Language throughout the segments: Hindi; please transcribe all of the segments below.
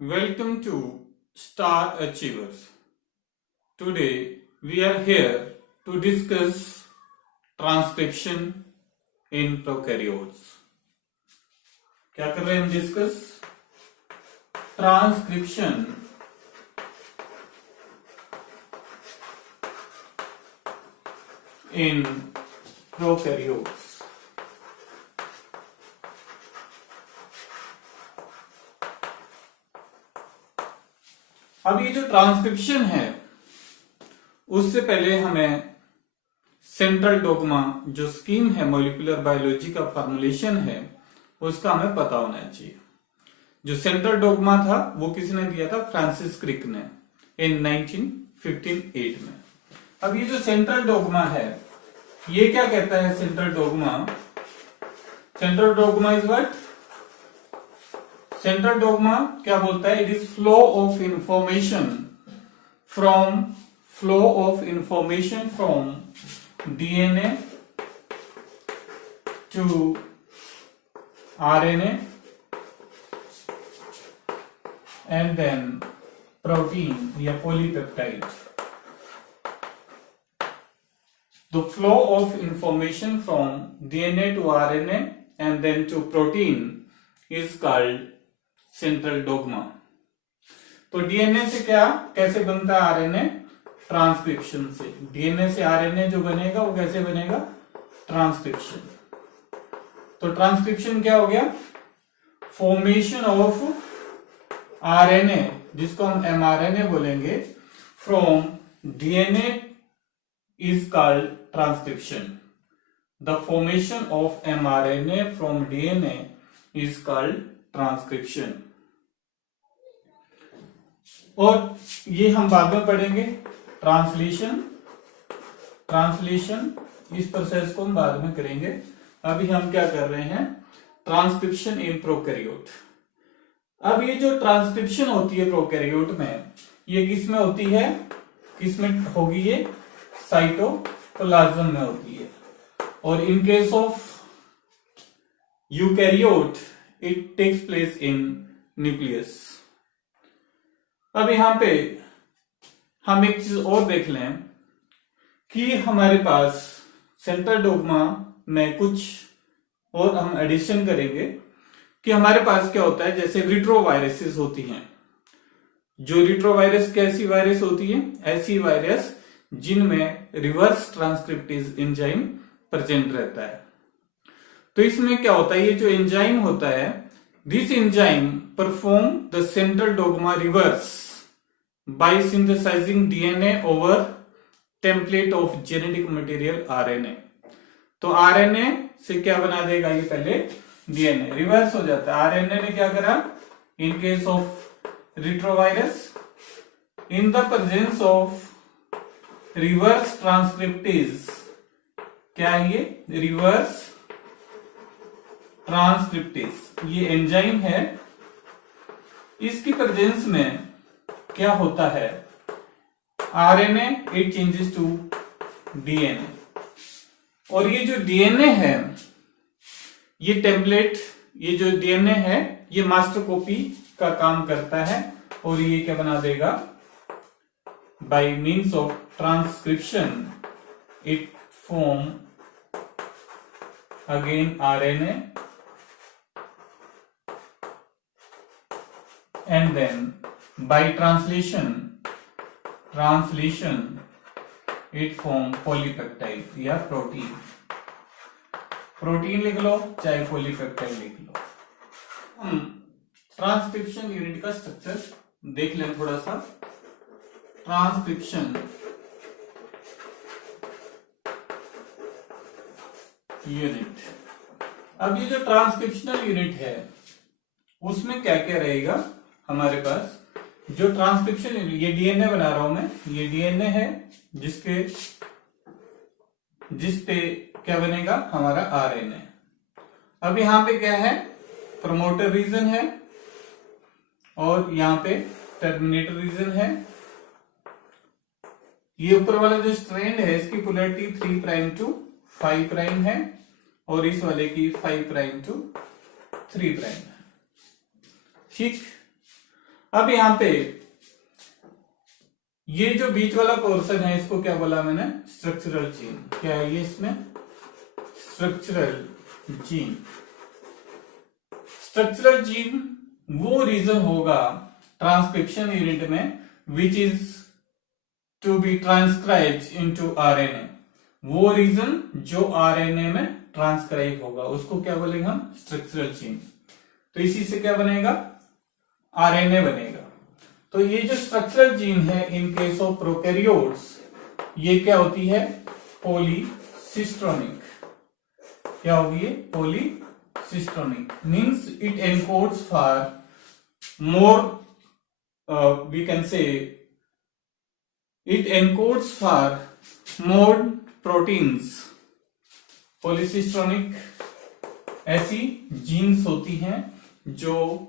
Welcome to Star Achievers. Today we are here to discuss transcription in prokaryotes. क्या कर रहे हैं हम डिस्कस? Transcription in prokaryotes. अब ये जो ट्रांसक्रिप्शन है उससे पहले हमें सेंट्रल डोग्मा जो स्कीम है मॉलिक्यूलर बायोलॉजी का फॉर्मुलेशन है उसका हमें पता होना चाहिए. जो सेंट्रल डोग्मा था वो किसने दिया था? फ्रांसिस क्रिक ने इन 1958 में. अब ये जो सेंट्रल डोग्मा है ये क्या कहता है? Central dogma is what? Central dogma क्या बोलता है? It is flow of information from DNA to RNA and then protein या polypeptide. The flow of information from DNA to RNA and then to protein is called central dogma. तो डीएनए से क्या कैसे बनता है आरएनए? ट्रांसक्रिप्शन से. डीएनए से आरएनए जो बनेगा वो कैसे बनेगा? ट्रांसक्रिप्शन. तो ट्रांसक्रिप्शन क्या हो गया? फॉर्मेशन ऑफ आरएनए जिसको हम एमआरएनए बोलेंगे from DNA is called transcription. The formation of mRNA from DNA is called transcription. और ये हम बाद में पढ़ेंगे. ट्रांसलेशन इस प्रोसेस को हम बाद में करेंगे. अभी हम क्या कर रहे हैं? Transcription in prokaryote. अब ये जो ट्रांसक्रिप्शन होती है प्रोकैरियोट में ये किस में होती है? किस में होगी? ये साइटोप्लाज्म में होती है. और in case of eukaryote it takes place in nucleus. अब यहां पे हम एक चीज और देख लें कि हमारे पास सेंट्रल डोग्मा में कुछ और हम एडिशन करेंगे कि हमारे पास क्या होता है. जैसे रिट्रोवायरसेस होती हैं. जो रिट्रोवायरस कैसी वायरस होती है? ऐसी वायरस जिनमें रिवर्स ट्रांसक्रिप्टेज एंजाइम प्रेजेंट रहता है. तो इसमें क्या होता है? ये जो एंजाइम होता है this enzyme perform the central dogma reverse by synthesising DNA over template of genetic material RNA. तो आरएनए से क्या बना देगा? ये पहले डीएनए रिवर्स हो जाता है. आरएनए ने क्या करा? इन case of retrovirus in the presence of reverse transcriptase. क्या है ये? रिवर्स ट्रांसक्रिप्टेज ये एंजाइम है. इसकी प्रेजेंस में क्या होता है? RNA it changes to DNA. और ये जो डीएनए है ये टेम्पलेट, ये जो डीएनए है ये मास्टर कॉपी का काम करता है. और ये क्या बना देगा? by means of transcription it form again RNA and then by translation it form polypeptide या प्रोटीन. प्रोटीन लिख लो चाहे पॉलीपेप्टाइड लिख लो. हम ट्रांसक्रिप्शन यूनिट का स्ट्रक्चर देख लें थोड़ा सा. Transcription unit. अब ये जो ट्रांसक्रिप्शनल यूनिट है उसमें क्या क्या रहेगा हमारे पास? जो ट्रांसक्रिप्शन यूनिट ये डीएनए बना रहा हूं मैं. ये डीएनए है जिस पे क्या बनेगा? हमारा आरएनए. अब यहां पे क्या है? प्रमोटर रीजन है और यहां पे टर्मिनेटर रीजन है. ये ऊपर वाला जो स्ट्रैंड है इसकी पोलैरिटी 3 प्राइम टू 5 प्राइम है और इस वाले की 5 प्राइम टू 3 प्राइम है. ठीक. अब यहाँ पे ये जो बीच वाला पोर्शन है इसको क्या बोला मैंने, स्ट्रक्चरल जीन। क्या है ये इसमें, स्ट्रक्चरल जीन। स्ट्रक्चरल जीन वो रीजन होगा ट्रांसक्रिप्शन यूनिट में which is to be transcribed into RNA. वो रीजन जो आरएनए में ट्रांसक्राइब होगा उसको क्या बोलेंगे हम, स्ट्रक्चरल जीन। तो इसी से क्या बनेगा, आरएनए बनेगा। तो ये जो स्ट्रक्चरल जीन है इन केस ऑफ प्रोकैरियोट्स ये क्या होती है, पॉलीसिस्ट्रोनिक। क्या होगी ये, polycistronic means it encodes for more, we can say it encodes for more proteins. Polycistronic ऐसी जीन्स होती हैं जो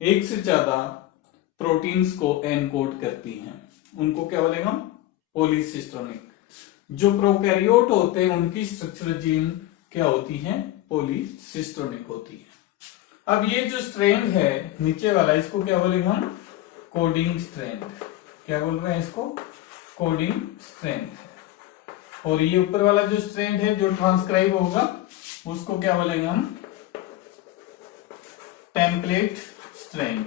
एक से ज्यादा प्रोटीन्स को एनकोड करती हैं, उनको क्या बोलेंगे हम, पॉलीसिस्ट्रोनिक। जो प्रोकैरियोट होते हैं उनकी स्ट्रक्चरल जीन क्या होती है, पॉलीसिस्ट्रोनिक होती है। अब ये जो स्ट्रैंड है नीचे वाला इसको क्या बोलेंगे हम, कोडिंग स्ट्रैंड। क्या बोल रहे हैं इसको, कोडिंग स्ट्रैंड। और ये ऊपर वाला जो स्ट्रैंड है जो ट्रांसक्राइब होगा उसको क्या बोलेंगे हम, टेम्पलेट स्ट्रैंड।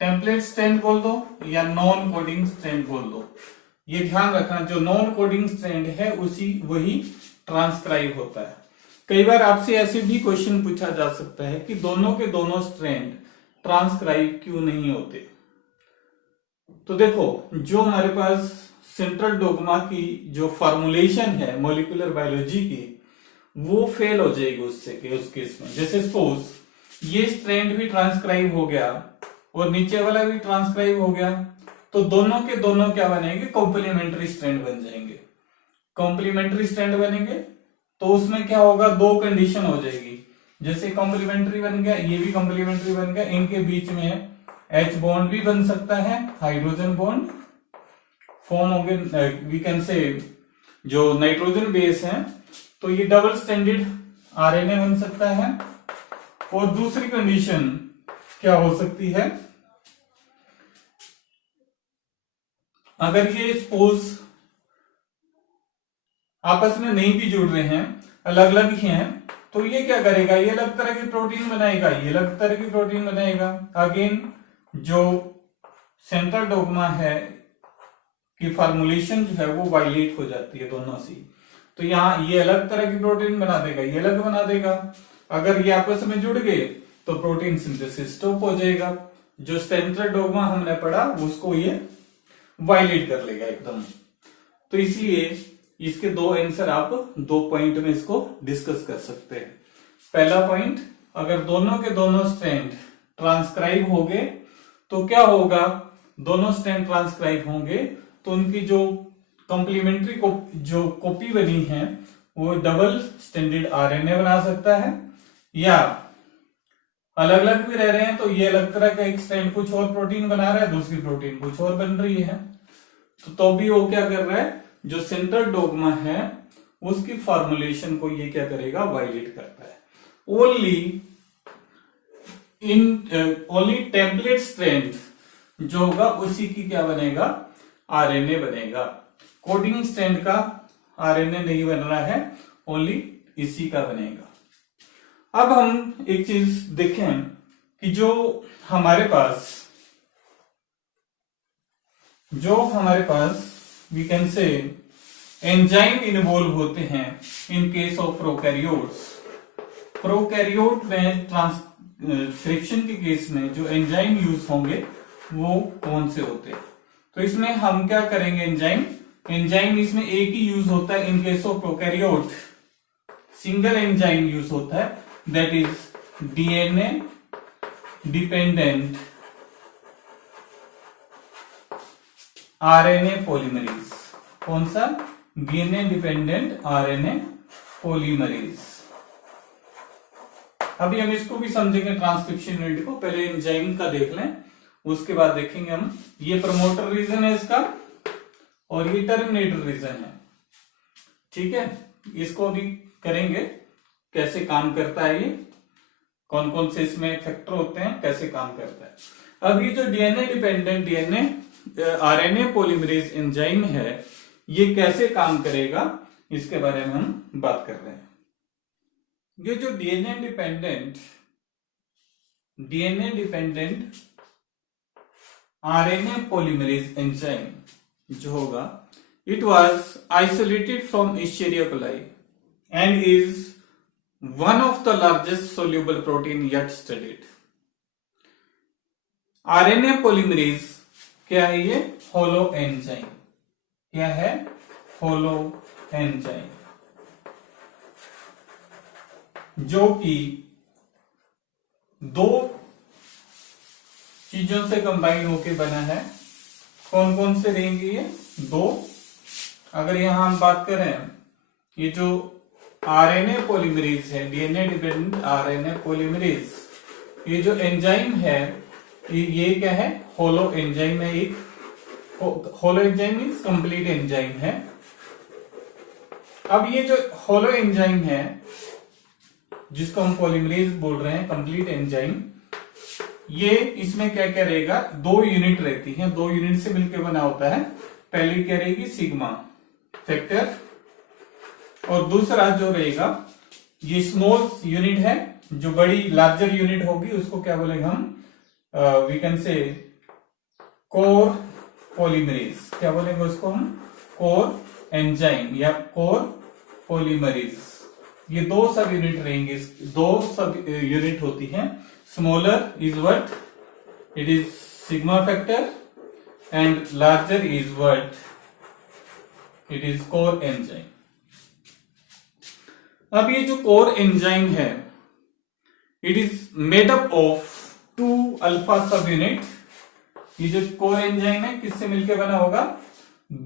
टेम्पलेट स्ट्रैंड बोल दो या नॉन कोडिंग स्ट्रैंड बोल दो। ये ध्यान रखना जो नॉन कोडिंग स्ट्रैंड है उसी वही ट्रांसक्राइब होता है। कई बार आपसे ऐसे भी क्वेश्चन पूछा जा सकता है कि दोनों के दोनों स्ट्रैंड ट्रांसक्राइब क्यों नहीं होते। तो देखो जो हमारे पास सेंट्रल डोग्मा की जो फॉर्मुलेशन है मॉलिक्यूलर बायोलॉजी की वो फेल हो जाएगी उससे उस केस में। जैसे सपोज ये स्ट्रैंड भी ट्रांसक्राइब हो गया और नीचे वाला भी ट्रांसक्राइब हो गया तो दोनों के दोनों क्या बनेंगे, कॉम्प्लीमेंट्री स्ट्रैंड बन जाएंगे। कॉम्प्लीमेंट्री स्ट्रैंड बनेंगे तो उसमें क्या होगा, दो कंडीशन हो जाएगी। जैसे कॉम्प्लीमेंट्री बन गया, ये भी कॉम्प्लीमेंट्री बन गया, इनके बीच में H बॉन्ड भी बन सकता है, हाइड्रोजन बॉन्ड फॉर्म हो गए, वी कैन से जो नाइट्रोजन बेस है तो ये डबल स्ट्रैंडेड आरएनए बन सकता है। और दूसरी कंडीशन क्या हो सकती है, अगर ये सपोज आपस में नहीं भी जुड़ रहे हैं, अलग अलग ही हैं, तो ये क्या करेगा, ये अलग तरह की प्रोटीन बनाएगा, ये अलग तरह की प्रोटीन बनाएगा। अगेन जो सेंट्रल डोग्मा है कि फार्मूलेशन जो है वो वायलेट हो जाती है दोनों से। तो यहाँ ये अलग तरह की प्रोटीन बना देगा, ये अलग बना देगा। अगर ये आपस में जुड़ गए तो प्रोटीन सिंथेसिस स्टॉप हो जाएगा। जो सेंट्रल डोग्मा हमने पढ़ा उसको ये वायलेट कर लेगा एकदम। तो इसलिए इसके दो आंसर आप दो पॉइंट में इसको डिस्कस कर सकते हैं। पहला पॉइंट, अगर दोनों के दोनों स्ट्रैंड ट्रांसक्राइब हो गए तो क्या होगा, दोनों स्ट्रैंड ट्रांसक्राइब होंगे तो उनकी जो कॉम्प्लीमेंट्री जो कॉपी बनी है वो डबल स्ट्रैंडेड आरएनए बना सकता है, या अलग अलग भी रह रहे हैं तो ये अलग तरह का एक स्ट्रैंड कुछ और प्रोटीन बना रहा है, दूसरी प्रोटीन कुछ और बन रही है। तो भी वो क्या कर रहा है, जो सेंट्रल डोग्मा है उसकी फॉर्मुलेशन को ये क्या करेगा, वायलेट करता है। ओनली टेम्पलेट स्ट्रैंड जो होगा उसी की क्या बनेगा, आरएनए बनेगा। कोडिंग स्ट्रैंड का आरएनए नहीं बन रहा है, ओनली इसी का बनेगा। अब हम एक चीज देखें कि जो हमारे पास we can say enzyme involve होते हैं in case of prokaryotes. Prokaryote में ट्रांसक्रिप्शन के केस में जो एंजाइम यूज होंगे वो कौन से होते हैं। तो इसमें हम क्या करेंगे, एंजाइम इसमें एक ही यूज होता है इन case of prokaryote, single enzyme use होता है, that is DNA dependent RNA polymerase. कौन सा, डीएनए डिपेंडेंट आरएनए पॉलीमरेज। अभी हम इसको भी समझेंगे ट्रांसक्रिप्शन यूनिट को, पहले एंजाइम का देख लें उसके बाद देखेंगे हम। ये प्रमोटर रीजन है इसका और ये टर्मिनेटर रीजन है, ठीक है। इसको भी करेंगे कैसे काम करता है, ये कौन कौन से इसमें फैक्टर होते हैं, कैसे काम करता है। अब ये जो DNA dependent RNA polymerase enzyme है, ये कैसे काम करेगा इसके बारे में हम बात कर रहे हैं। ये जो DNA dependent RNA polymerase enzyme जो होगा, it was isolated from Escherichia coli and is one of the largest soluble protein yet studied. RNA polymerase क्या है? ये होलो एंजाइम। क्या है? होलो एंजाइम, जो कि दो चीजों से कंबाइन होकर बना है। कौन कौन से रहेंगे ये? दो। अगर यहां हम बात करें, ये जो आरएनए पॉलीमरेज है, डीएनए डिपेंडेंट आरएनए पॉलीमरेज, ये जो एंजाइम है, ये क्या है? होलो एंजाइम है। एक holo enzyme means complete enzyme है। अब ये जो होलो एंजाइम है, जिसको हम पॉलीमरेज बोल रहे हैं, कंप्लीट एंजाइम, ये इसमें क्या क्या रहेगा? दो यूनिट रहती हैं, दो यूनिट से मिलकर बना होता है। पहली क्या रहेगी? सिग्मा फैक्टर, और दूसरा जो रहेगा ये स्मॉल यूनिट है, जो बड़ी लार्जर यूनिट होगी उसको क्या बोलेंगे हम? We can say core polymerase. क्या बोलेंगे उसको हम? कोर एंजाइम या कोर पॉलीमरेज। ये दो सब यूनिट रहेंगे, दो सब यूनिट होती हैं। Smaller is what? It is sigma factor, and larger is what? It is core enzyme. अब ये जो कोर एंजाइम है, it is made up of 2 alpha सब यूनिट। ये जो कोर एंजाइम है किससे मिलकर बना होगा?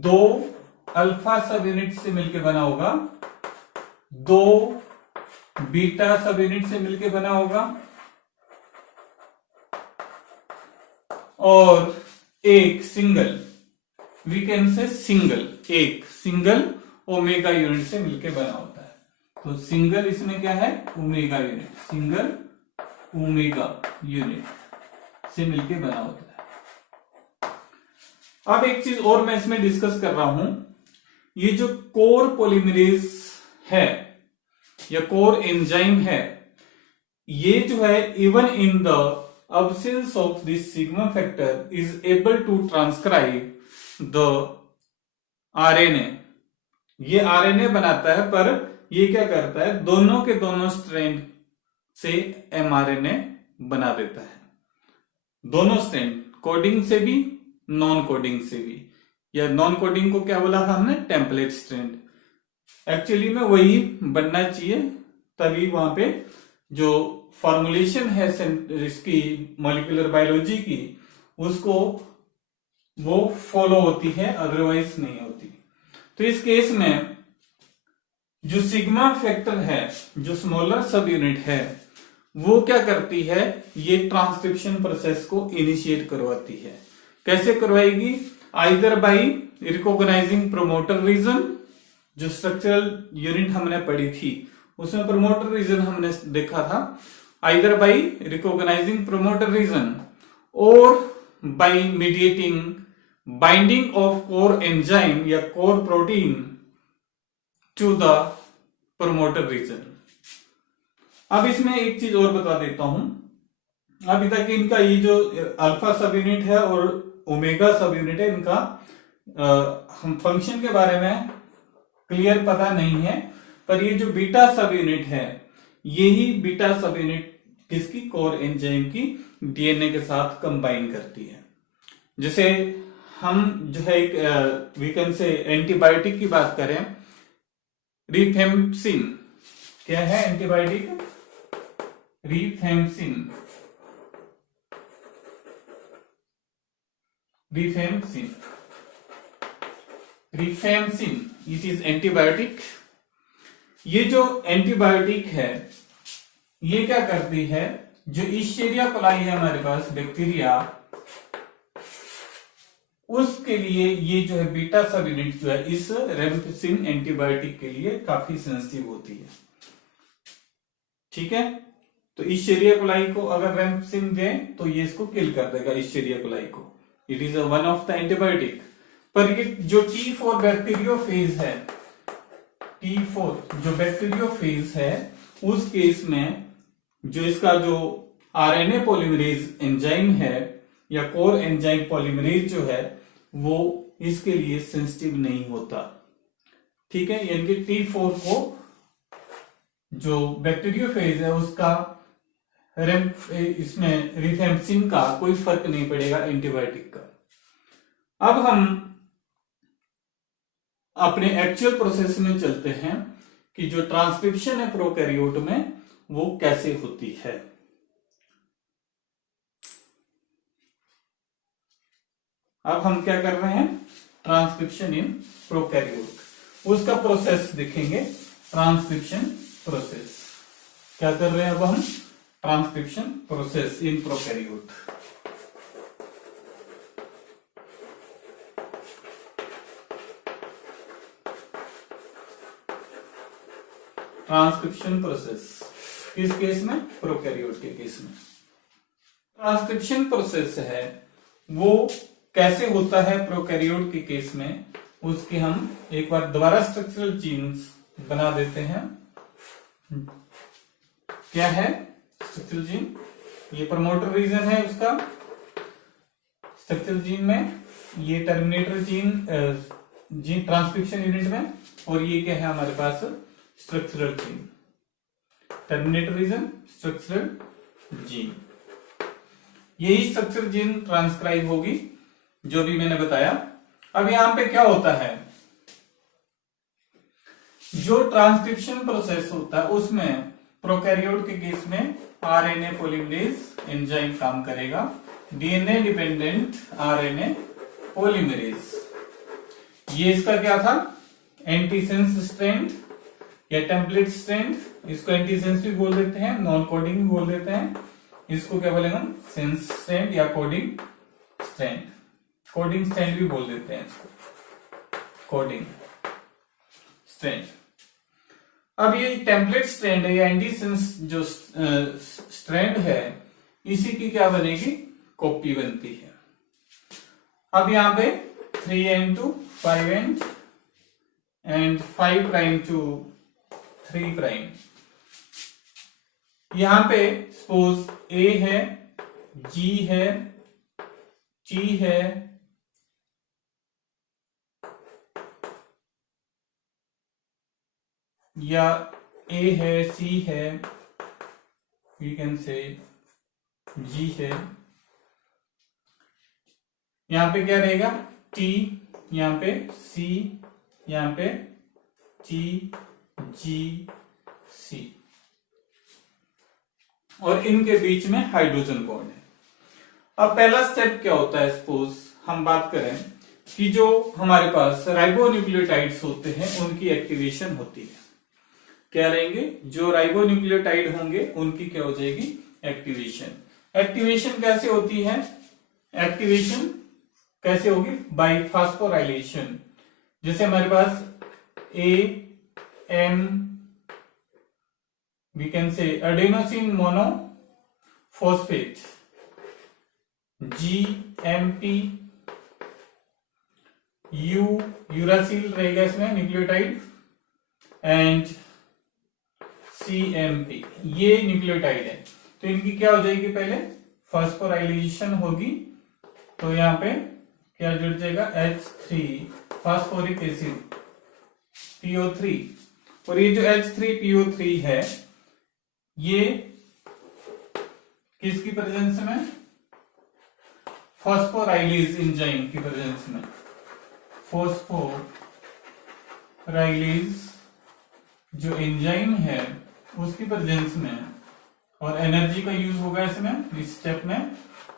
2 अल्फा सब यूनिट से मिलकर बना होगा, 2 बीटा सब यूनिट से मिलकर बना होगा, और एक सिंगल, वी कैन से एक सिंगल ओमेगा यूनिट से मिलकर बना होता है। तो सिंगल इसमें क्या है? Omega unit, single omega unit से मिलकर बना होता है। अब एक चीज और मैं इसमें डिस्कस कर रहा हूं, ये जो कोर पॉलीमरेज है या कोर एंजाइम है, ये जो है even in the absence of this sigma factor is able to transcribe the RNA। ये RNA बनाता है, पर ये क्या करता है? दोनों के दोनों स्ट्रैंड से mRNA बना देता है। दोनों स्ट्रैंड, कोडिंग से भी, नॉन कोडिंग से भी। या नॉन कोडिंग को क्या बोला था हमने? Template strand. एक्चुअली में वही बनना चाहिए, तभी वहां पे जो फॉर्मुलेशन है इसकी मॉलिक्यूलर बायोलॉजी की, उसको वो फॉलो होती है, अदरवाइज नहीं होती। तो इस केस में जो सिग्मा फैक्टर है, जो स्मॉलर सब यूनिट है, वो क्या करती है? ये ट्रांसक्रिप्शन प्रोसेस को इनिशिएट करवाती है। कैसे करवाएगी? Either by recognising promoter region, जो स्ट्रक्चरल यूनिट हमने पढ़ी थी उसमें प्रोमोटर रीजन हमने देखा था, either by recognising promoter region और by mediating binding of core enzyme या core protein to the promoter region. अब इसमें एक चीज और बता देता हूं। अभी तक इनका ये जो अल्फा सब यूनिट है और ओमेगा सब यूनिट है, इनका हम फंक्शन के बारे में क्लियर पता नहीं है, पर ये जो बीटा सब यूनिट है, यही बीटा सब यूनिट किसकी? कोर एंजाइम की डीएनए के साथ कंबाइन करती है। जैसे हम जो है एक वी कैन से एंटीबायोटिक की बात करें, रिफेम्पसिन। क्या है एंटीबायोटिक? रिफेम्पसिन। It is antibiotic. ये जो एंटीबायोटिक है, ये क्या करती है? जो इश्चेरिया कोलाई है हमारे पास, बैक्टीरिया, उसके लिए ये जो है बीटा सब यूनिट जो है इस रेम्पसिन एंटीबायोटिक के लिए काफी सेंसिटिव होती है। ठीक है, तो इश्चेरिया कोलाई को अगर रेमसिन दें तो ये इसको किल कर देगा, इश्चेरिया कोलाई को। It is one of the antibiotic. पर ये जो T4 बैक्टीरियोफेज है, T4 जो बैक्टीरियोफेज है, उस केस में जो इसका जो आरएनए पॉलीमरेज एंजाइम है या कोर एंजाइम पॉलीमरेज जो है वो इसके लिए सेंसिटिव नहीं होता। ठीक है, यानी कि T4 को जो बैक्टीरियोफेज है उसका इसमें रिफेम्पसिन का कोई फर्क नहीं पड़ेगा एंटीबायोटिक का। अब हम अपने एक्चुअल प्रोसेस में चलते हैं कि जो ट्रांसक्रिप्शन है प्रोकैरियोट में वो कैसे होती है। अब हम क्या कर रहे हैं, ट्रांसक्रिप्शन इन प्रोकैरियोट, उसका प्रोसेस देखेंगे। ट्रांसक्रिप्शन प्रोसेस क्या कर रहे हैं अब हम, transcription process in prokaryote. Transcription process किस केस में, प्रोकैरियोट के केस में। ट्रांसक्रिप्शन प्रोसेस है वो कैसे होता है प्रोकैरियोट के केस में, उसके हम एक बार दोबारा स्ट्रक्चरल जीन्स बना देते हैं। क्या है स्ट्रक्चरल जीन, ये प्रमोटर रीजन है उसका स्ट्रक्चरल जीन में, ये terminator gene gene transcription unit में, और ये क्या है हमारे पास structural gene, terminator region structural gene. यही स्ट्रक्चरल जीन ट्रांसक्राइब होगी जो भी मैंने बताया। अब यहां पे क्या होता है, जो ट्रांसक्रिप्शन प्रोसेस होता है उसमें प्रोकैरियोट के केस में आरएनए पॉलीमरेज एंजाइम काम करेगा, डीएनए डिपेंडेंट आरएनए पॉलीमरेज। ये इसका क्या था, एंटीसेंस स्ट्रैंड या टेम्पलेट स्ट्रैंड, इसको एंटीसेंस भी बोल देते हैं, नॉन कोडिंग भी बोल देते हैं, इसको क्या बोलेंगे हम, सेंस स्ट्रैंड या कोडिंग स्ट्रैंड, कोडिंग स्ट्रैंड भी बोल देते हैं इसको, कोडिंग स्ट्रैंड। अब ये टेम्पलेट स्ट्रैंड है या एंटीसेंस जो स्ट्रैंड है, इसी की क्या बनेगी, कॉपी बनती है। अब यहां पे 3 end to 5 end 5 prime to 3 prime, यहां पे सपोज ए है, जी है, टी है, या ए है, सी है, वी कैन से जी है। यहां पे क्या रहेगा, टी, यहां पे सी, यहां पे टी, जी, सी, और इनके बीच में हाइड्रोजन बॉन्ड है। अब पहला स्टेप क्या होता है, सपोज हम बात करें कि जो हमारे पास राइबोन्यूक्लियोटाइड्स होते हैं उनकी एक्टिवेशन होती है। क्या रहेंगे, जो राइबोन्यूक्लियोटाइड होंगे उनकी क्या हो जाएगी, एक्टिवेशन। एक्टिवेशन कैसे होती है, एक्टिवेशन कैसे होगी, बाय फास्फोराइलेशन। जैसे हमारे पास A M, we can say adenosine monophosphate, GMP, U uracil रहेगा इसमें न्यूक्लियोटाइड, एंड CMP, ये न्यूक्लियोटाइड है। तो इनकी क्या हो जाएगी, पहले फास्फोराइलेशन होगी, तो यहां पे क्या जुड़ जाएगा, H3 फास्फोरिक एसिड PO3, और ये जो H3PO3 है ये किसकी प्रेजेंस में, फॉस्फोराइलेज एंजाइम की प्रेजेंस में, फॉस्फोराइलेज जो एंजाइम है उसकी प्रेजेंस में, और एनर्जी का यूज होगा इसमें इस स्टेप में,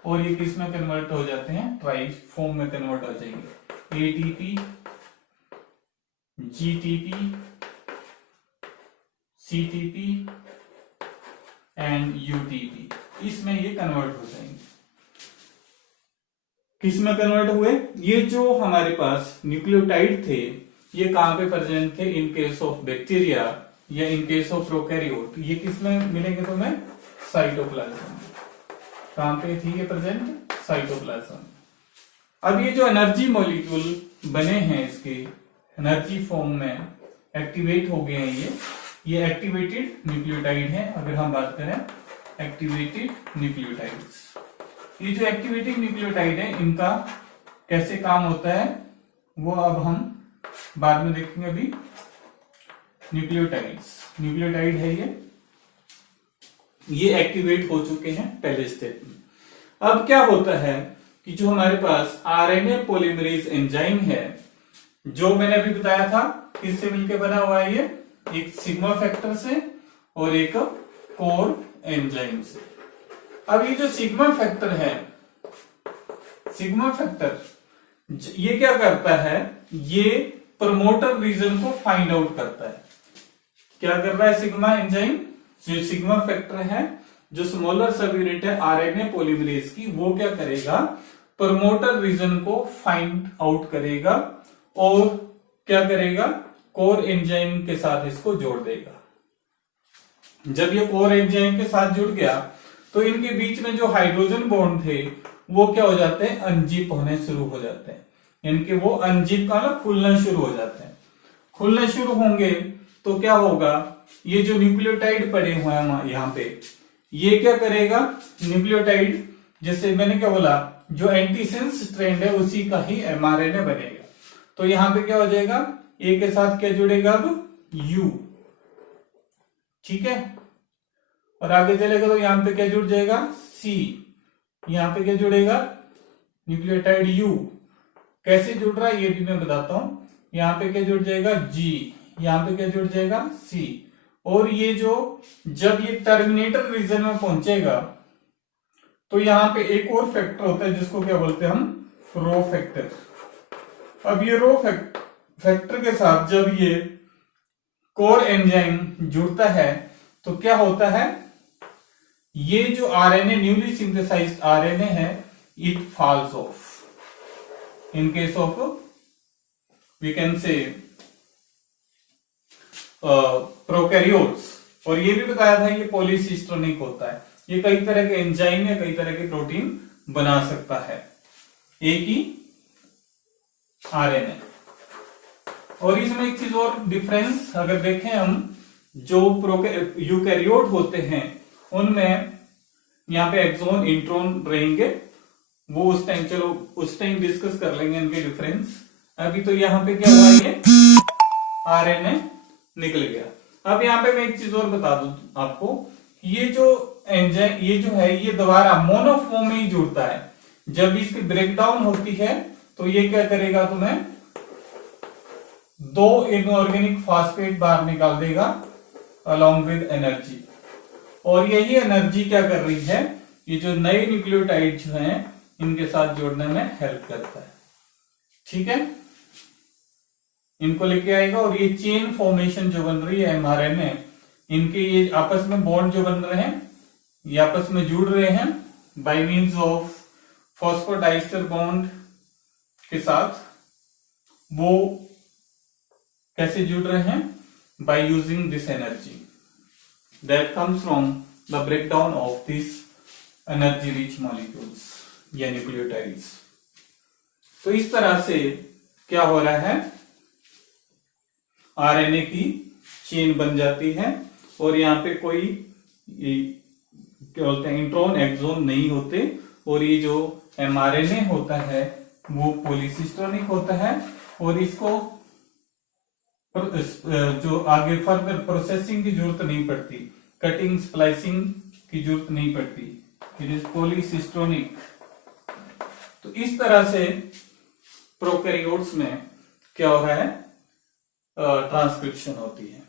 और ये किस में कन्वर्ट हो जाते हैं, ट्राइफॉर्म में कन्वर्ट हो जाएंगे, ATP, GTP, CTP and UTP, इसमें ये कन्वर्ट हो जाएंगे। किस में कन्वर्ट हुए, ये जो हमारे पास न्यूक्लियोटाइड थे ये कहां पे प्रेजेंट थे, इन केस ऑफ बैक्टीरिया या इन केस ऑफ प्रोकैरियोट ये किस में मिलेंगे तुम्हें? साइटोप्लाज्म। कहां पे थी ये प्रेजेंट? साइटोप्लाज्म। अब ये जो एनर्जी मॉलिक्यूल बने हैं इसके एनर्जी फॉर्म में एक्टिवेट हो गए हैं, ये एक्टिवेटेड न्यूक्लियोटाइड है। अगर हम बात करें एक्टिवेटेड न्यूक्लियोटाइड्स, ये जो एक्टिवेटेड न्यूक्लियोटाइड है इनका कैसे काम होता है वो अब हम बाद में देखेंगे। अभी न्यूक्लियोटाइड है ये एक्टिवेट हो चुके हैं पहले स्टेप में। अब क्या होता है कि जो हमारे पास आरएनए पॉलीमरेज एंजाइम है, जो मैंने अभी बताया था किससे मिलकर बना हुआ है, ये एक सिग्मा फैक्टर से और एक कोर एंजाइम से। अब ये जो सिग्मा फैक्टर है, सिग्मा फैक्टर ये क्या करता है, ये प्रमोटर रीजन को फाइंड आउट करता है। क्या कर रहा है सिग्मा एंजाइम, जो सिग्मा फैक्टर है, जो स्मॉलर सब यूनिट है आरएनए पॉलीमरेज की, वो क्या करेगा, प्रमोटर रीजन को फाइंड आउट करेगा और क्या करेगा, कोर एंजाइम के साथ इसको जोड़ देगा। जब ये कोर एंजाइम के साथ जुड़ गया तो इनके बीच में जो हाइड्रोजन बॉन्ड थे वो क्या हो जाते हैं, अनजिप होने शुरू हो जाते हैं। इनके वो अनजिप का खुलना शुरू हो जाते हैं। खुलने शुरू होंगे तो क्या होगा, ये जो न्यूक्लियोटाइड पड़े हुए हैं यहाँ पे, ये क्या करेगा, न्यूक्लियोटाइड जैसे मैंने क्या बोला, जो एंटीसेंस स्ट्रैंड है उसी का ही एमआरएनए बनेगा। तो यहाँ पे क्या हो जाएगा, ए के साथ क्या जुड़ेगा, अब यू, ठीक है, और आगे चलेगा तो यहाँ पे क्या जुड़ जाएगा, सी, यहाँ पे क्या जुड़ेगा, न्यूक्लियोटाइड यू। कैसे जुड़ रहा है ये भी मैं बताता हूं। यहाँ पे क्या जुड़ जाएगा, जी, यहाँ पे क्या जुड़ जाएगा, सी। और ये जो जब ये टर्मिनेटर रीजन में पहुंचेगा तो यहाँ पे एक और फैक्टर होता है जिसको क्या बोलते हैं हम, रो फैक्टर। अब ये रो फैक्टर के साथ जब ये कोर एंजाइम जुड़ता है तो क्या होता है, ये जो आरएनए न्यूली सिंथेसाइज्ड आरएनए है, it falls off. In case of we can say prokaryotes. और ये भी बताया था ये पॉलीसिस्टोनिक होता है, ये कई तरह के एंजाइम या कई तरह के प्रोटीन बना सकता है एक ही आरएनए। और इसमें एक चीज और डिफरेंस अगर देखें हम, जो यूकैरियोट होते हैं उनमें यहाँ पे एक्सोन इंट्रोन रहेंगे, वो उस टाइम, चलो उस टाइम डिस्कस कर लेंगे इनके डिफरेंस। अभी तो यहाँ पे क्या हुआ, ये आरएनए निकल गया। अब यहाँ पे मैं एक चीज और बता दूं आपको, ये जो एंजाइम ये जो है ये दोबारा मोनोफॉर्म में ही जुड़ता है। जब इसकी ब्रेकडाउन होती है तो ये क्या करेगा, तुम्हें दो इनऑर्गेनिक फॉस्फेट बाहर निकाल देगा अलोंग विद एनर्जी। और यही एनर्जी क्या कर रही है, ये जो नए न्यूक्लियोटाइड जो हैं इनके साथ जोड़ने में हेल्प करता है, ठीक है, इनको लेके आएगा। और ये चेन फॉर्मेशन जो बन रही है एमआरएनए, इनके ये आपस में बॉन्ड जो बन रहे हैं, ये आपस में जुड़ रहे हैं by means of phosphodiester bond के साथ। वो कैसे जुड़ रहे हैं, by using this energy that comes from the breakdown of this energy rich molecules या न्यूक्लियोटाइड्स। तो इस तरह से क्या हो रहा है, आरएनए की चेन बन जाती है और यहाँ पे कोई क्या बोलते हैं, इंट्रोन एक्सोन नहीं होते। और ये जो एमआरएनए होता है वो पॉलीसिस्टोनिक होता है और इसको जो आगे फर्दर प्रोसेसिंग की जरूरत नहीं पड़ती, कटिंग स्प्लाइसिंग की जरूरत नहीं पड़ती, इट इज पॉलीसिस्टोनिक। तो इस तरह से प्रोकैरियोट्स में क्या हो रहा है, ट्रांसक्रिप्शन होती है।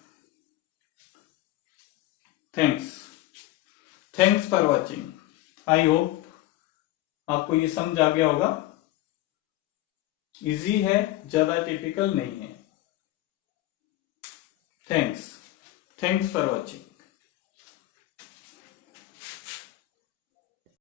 Thanks for watching. I hope आपको ये समझ आ गया होगा। इजी है, ज्यादा टिपिकल नहीं है। Thanks for watching.